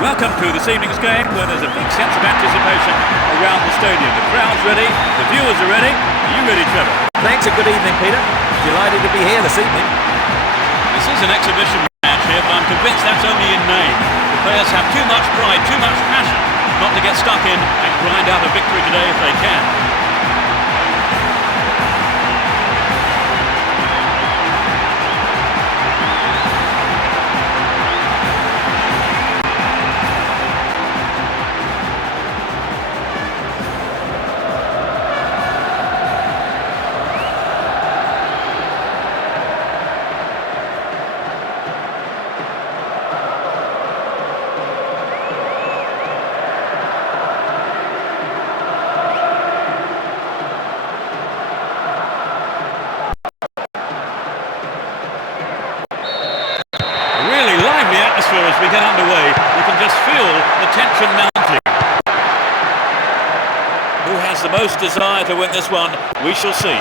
Welcome to this evening's game, where there's a big sense of anticipation around the stadium. The crowd's ready, the viewers are ready. Are you ready, Trevor? Thanks, and good evening, Peter. Delighted to be here this evening. This is an exhibition match here, but I'm convinced that's only in name. The players have too much pride, too much passion, not to get stuck in and grind out a victory today if they can. As we get underway, you can just feel the tension mounting. Who has the most desire to win this one? We shall see.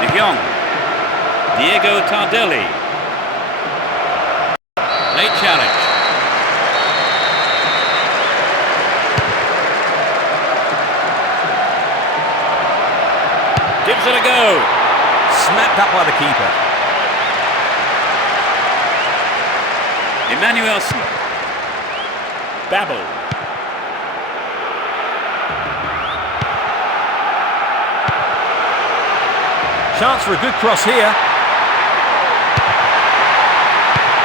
De Jong, Diego Tardelli. Late challenge. Gives it a go. Snapped up by the keeper. Emmanuelson. Babel. Chance for a good cross here.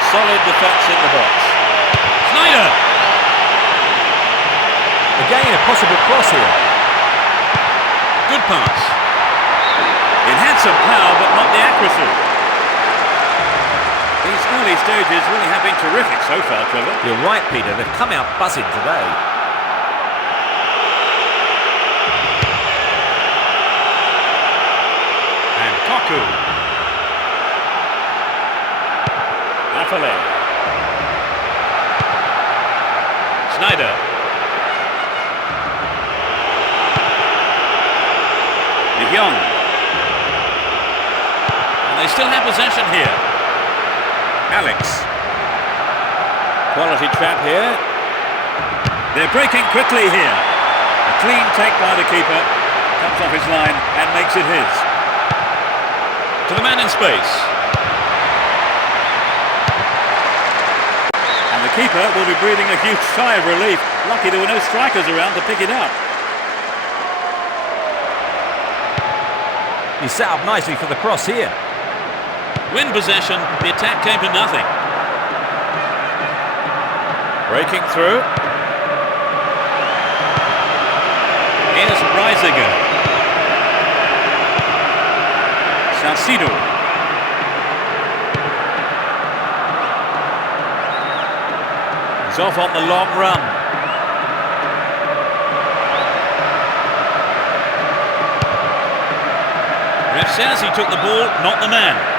Solid defence in the box. Snyder. Again, a possible cross here. Good pass. It had some power, but not the accuracy. These early stages really have been terrific so far, Trevor. You're right, Peter. They've come out buzzing today. And Toku. Lafale. Snyder. De Jong. They still have possession here. Alex. Quality trap here. They're breaking quickly here. A clean take by the keeper. Comes off his line and makes it his. To the man in space. And the keeper will be breathing a huge sigh of relief. Lucky there were no strikers around to pick it up. He set up nicely for the cross here. Win possession, the attack came to nothing. Breaking through. Here's Reisiger. Salcido. He's off on the long run. Ref says he took the ball, not the man.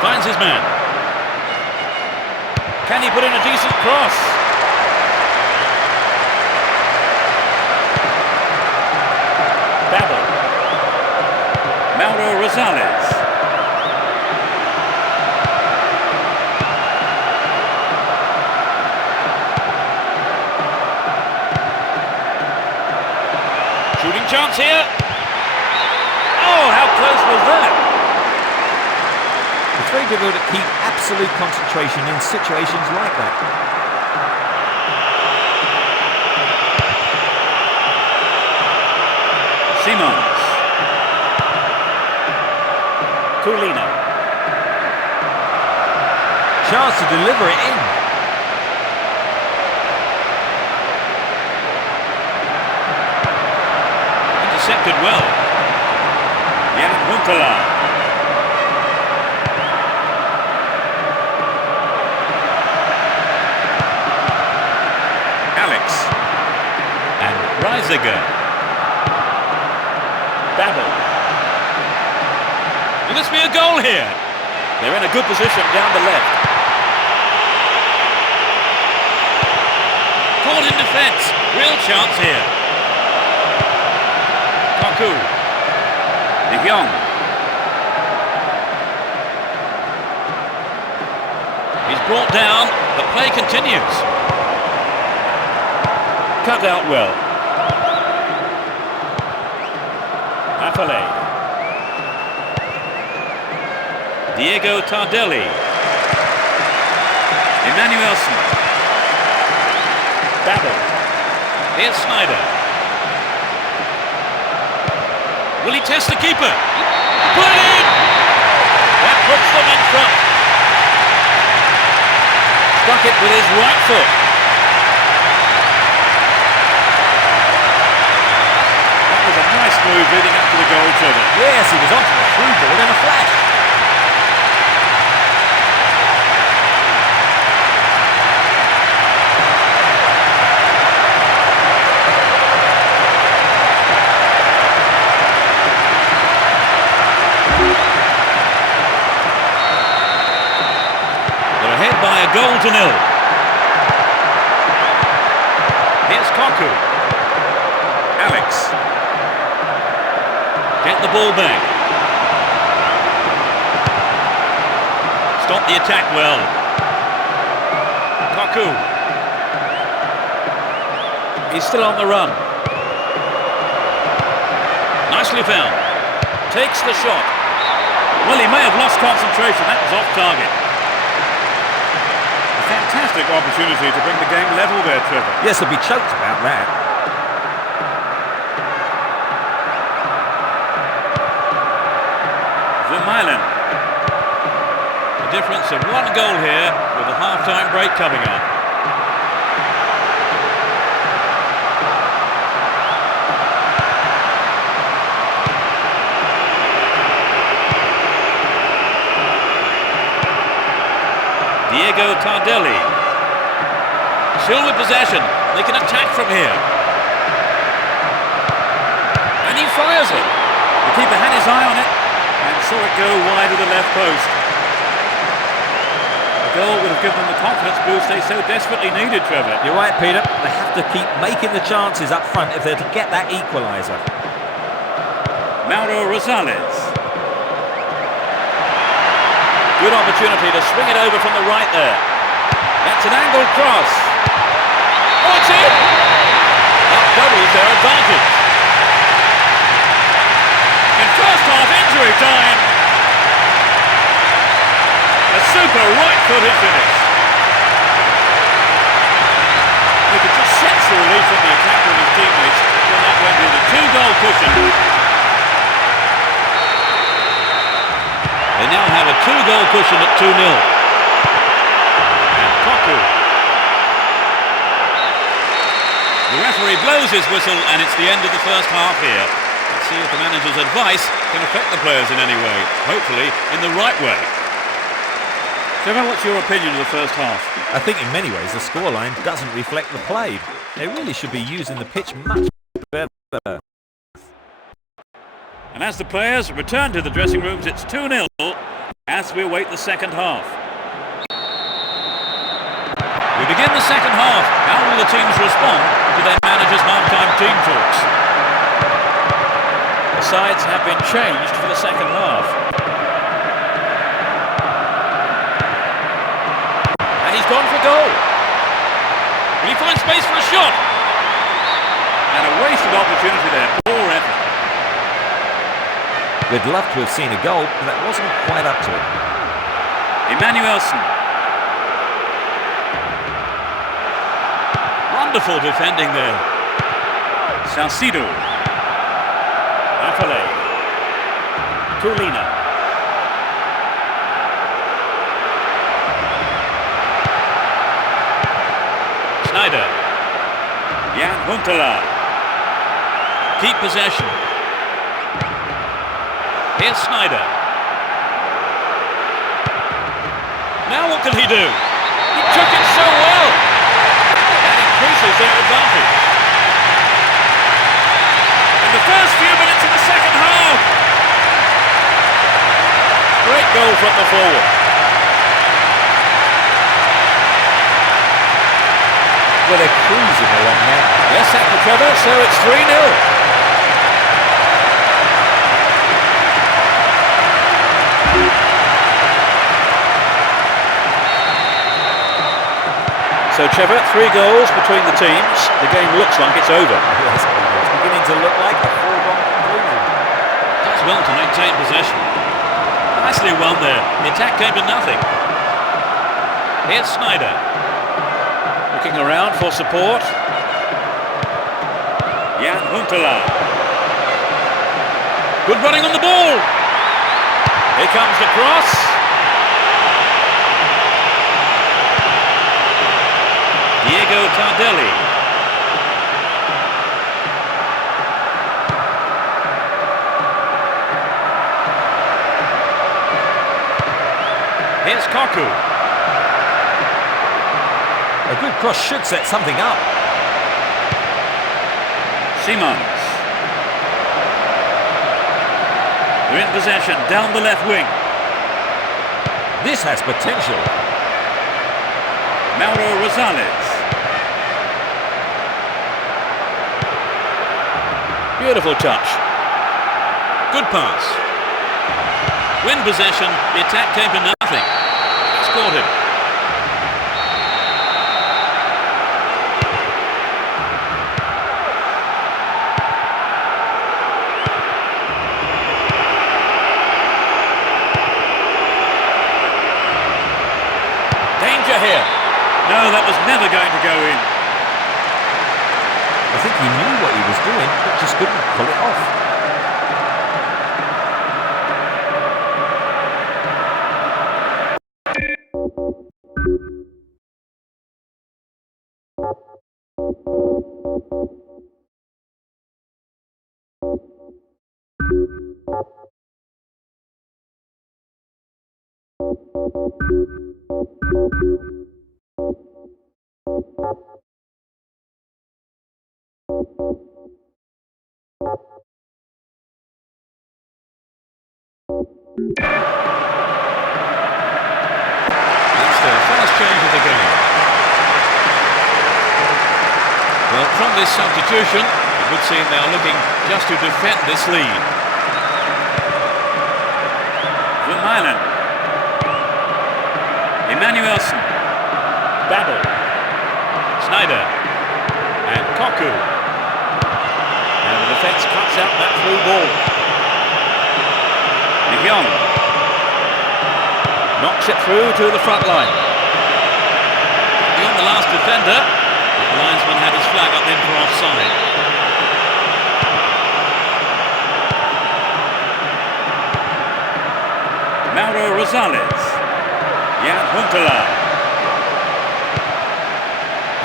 Finds his man. Can he put in a decent cross? Babel. Mauro Rosales. Shooting chance here. Oh, how close was that? It's very difficult to keep absolute concentration in situations like that. Simons. Coolino. Chance to deliver it in. Intercepted well. Pela. Alex. And Reisiger. Babel. Will this be a goal here? They're in a good position down the left. Caught in defence. Real chance here. Kaku. De Jong. He's brought down. The play continues. Cut out well. Affalay. Diego Tardelli. Emmanuelson. Babel. Here's Snyder. Will he test the keeper? Put it in! That puts them in front. Struck it with his right foot. That was a nice move leading up to the goal, Trevor. Yes, he was onto the through ball in a flash. By a goal to nil. Here's Kaku. Alex. Get the ball back. Stop the attack well. Kaku. He's still on the run. Nicely found. Takes the shot. Well, he may have lost concentration. That was off target. Fantastic opportunity to bring the game level there, Trevor. Yes, he'll be choked about that. Vermaelen. The difference of one goal here with the half-time break coming up. Diego Tardelli. Still with possession. They can attack from here. And he fires it. The keeper had his eye on it and saw it go wide of the left post. The goal would have given them the confidence boost they so desperately needed, Trevor. You're right, Peter. They have to keep making the chances up front if they're to get that equaliser. Mauro Rosales. Good opportunity to swing it over from the right there. That's an angled cross. Oh, it's in! That doubles their advantage. In first half injury time. A super right-footed finish. You could just sense the relief from the attack from his teammates when that went in the two-goal cushion. They now have a two-goal cushion at 2-0. And Kaku. The referee blows his whistle and it's the end of the first half here. Let's see if the manager's advice can affect the players in any way. Hopefully in the right way. Trevor, what's your opinion of the first half? I think in many ways the scoreline doesn't reflect the play. They really should be using the pitch much better. And as the players return to the dressing rooms, it's 2-0 as we await the second half. We begin the second half. How will the teams respond to their manager's half-time team talks? The sides have been changed for the second half. And he's gone for goal. Will he find space for a shot? And a wasted opportunity there. Poor effort. We'd love to have seen a goal, but that wasn't quite up to it. Emmanuelson. Wonderful defending there. Salcido. Afale. Tulina. Snyder. Jan Huntelaar. Keep possession. Here's Snyder. Now what can he do? He took it so well. That increases their advantage. In the first few minutes of the second half. Great goal from the forward. Well, they're cruising along now. Yes, that's for Trevor, so it's 3-0. So, Trevor, 3 goals between the teams. The game looks like it's over. Yes, it's beginning to look like a foregone conclusion. Does well to maintain possession. Nicely won there. The attack came to nothing. Here's Snyder. Looking around for support. Jan Huntelaar. Good running on the ball. Here comes the cross. Diego Tardelli. Here's Koku. A good cross should set something up. Simons. They're in possession down the left wing. This has potential. Mauro Rosales. Beautiful touch. Good pass. Win possession. The attack came to nothing. Scored him. Danger here. No, that was never going to go in. I think he knew what he was doing, but just couldn't pull it off. That's the first change of the game. Well, from this substitution, it would seem they are looking just to defend this lead. Vermaelen. Emmanuelson. Babel. Snyder. And Koku. And the defence cuts out that through ball. De Jong. Knocks it through to the front line. Beyond the last defender, the linesman had his flag up in for offside. Mauro Rosales. Jan Huntelaar.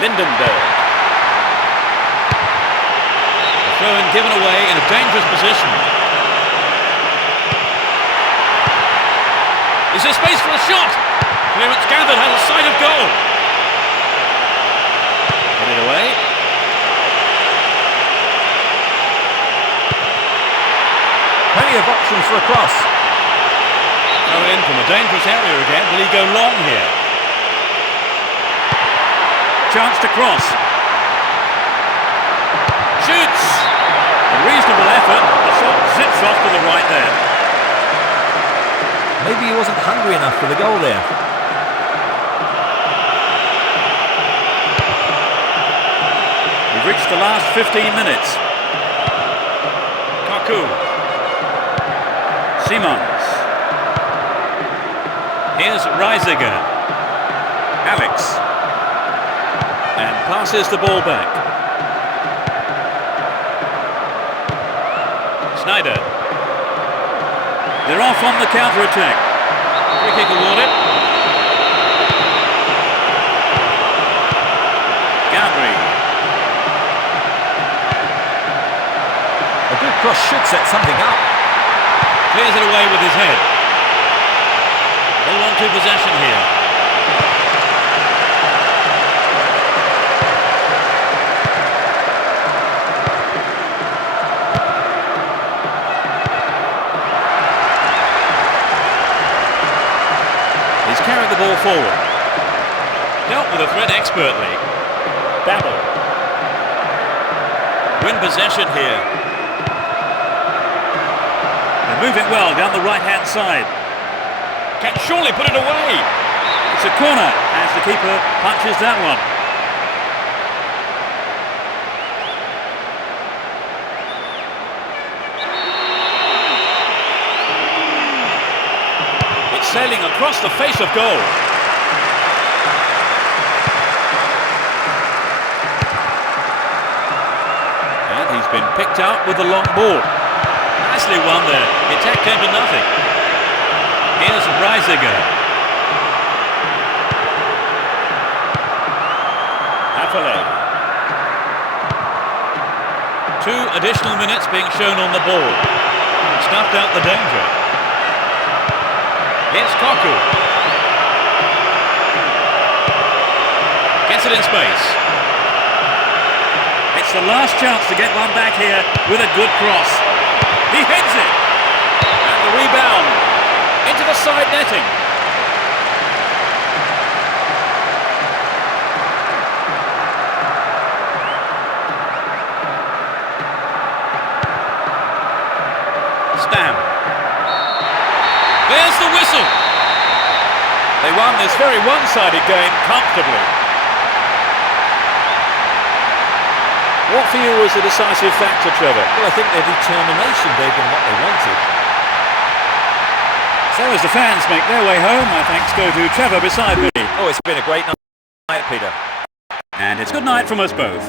Lindenberg. The throw-in given away in a dangerous position. Is there space for a shot? Clearance gathered, has a sight of goal. Put it away. Plenty of options for a cross. Throw in from a dangerous area again. Will he go long here? Chance to cross. Shoots! A reasonable effort. The shot zips off to the right there. Maybe he wasn't hungry enough for the goal there. We've reached the last 15 minutes. Kaku. Simons. Here's Reisiger. Alex. And passes the ball back. Snyder. They're off on the counter-attack. Free kick awarded. Gabri. A good cross should set something up. Clears it away with his head. Hold on to possession here. He's carried the ball forward. Dealt with the threat expertly. Babel. Win possession here. They're moving well down the right-hand side. Can surely put it away. It's a corner as the keeper punches that one. It's sailing across the face of goal. And he's been picked out with the long ball. Nicely won there. The attack came to nothing. Here's Reisiger. Affale. 2 additional minutes being shown on the ball. Snuffed out the danger. Here's Kaku. Gets it in space. It's the last chance to get one back here with a good cross. He heads it. And the rebound into the side netting. Stam. There's the whistle. They won this very one-sided game comfortably. What for you was the decisive factor, Trevor? Well, I think their determination gave them what they wanted. So as the fans make their way home, my thanks go to Trevor beside me. Oh, it's been a great night, Peter. And it's good night from us both.